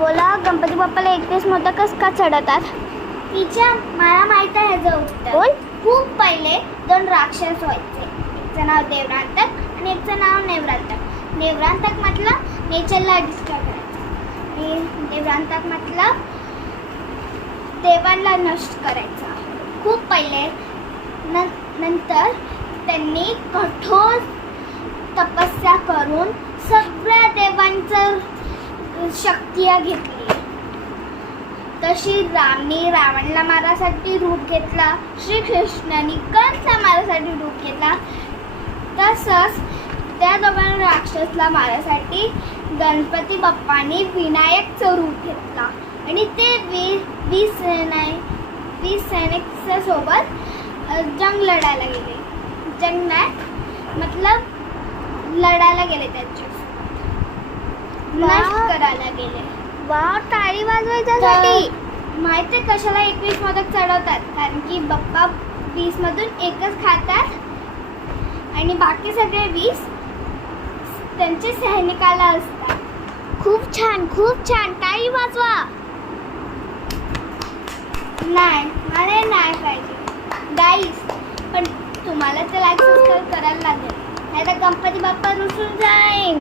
बोला गणपती बाप्पाला 31 मोदकच का चढवतात? तिच्या मला माहित आहे ह्याचं उत्तर. बोल. खूप पहिले 2 राक्षस व्हायचे. एकचं नाव देवरांतक आणि एकचं नाव नेवरांतक. नेवरांतक मतलब नेचरला डिस्ट्रॉय करायचं आणि देवरांतक मतलब देवांना नष्ट करायचा. खूप पहिले नंतर त्यांनी कठोर तपस्या करून सगळ्या देवांचं शक्ती घेतली. तशी रामने रावणला मारासाठी रूप घेतला, श्रीकृष्णाने कंसला मारासाठी रूप घेतला. तसंच त्या दोघांना राक्षसला मारासाठी गणपती बाप्पाने विनायकचं रूप घेतला आणि ते 20 सैनिकांच्या सोबत जंग लढायला गेले. जंग नाही मतलब लढायला गेले, त्यांचे नष्ट करायला गेले. वाव, टाळी वाजवायच्यासाठी. माहिती आहे कशाला 21 मोदक चढवतात? कारण की बाप्पा 20 मधून एकच खातात आणि बाकी सगळे 20 त्यांचे सैनिकाला असतात. खूप छान, खूप छान. टाळी वाजवा. नाही, मला नाही पाहिजे गाईस. पण तुम्हाला तर लाईक सबस्क्राईब करायला लागेल, नाही तर गणपती बाप्पा रुसून जाईल.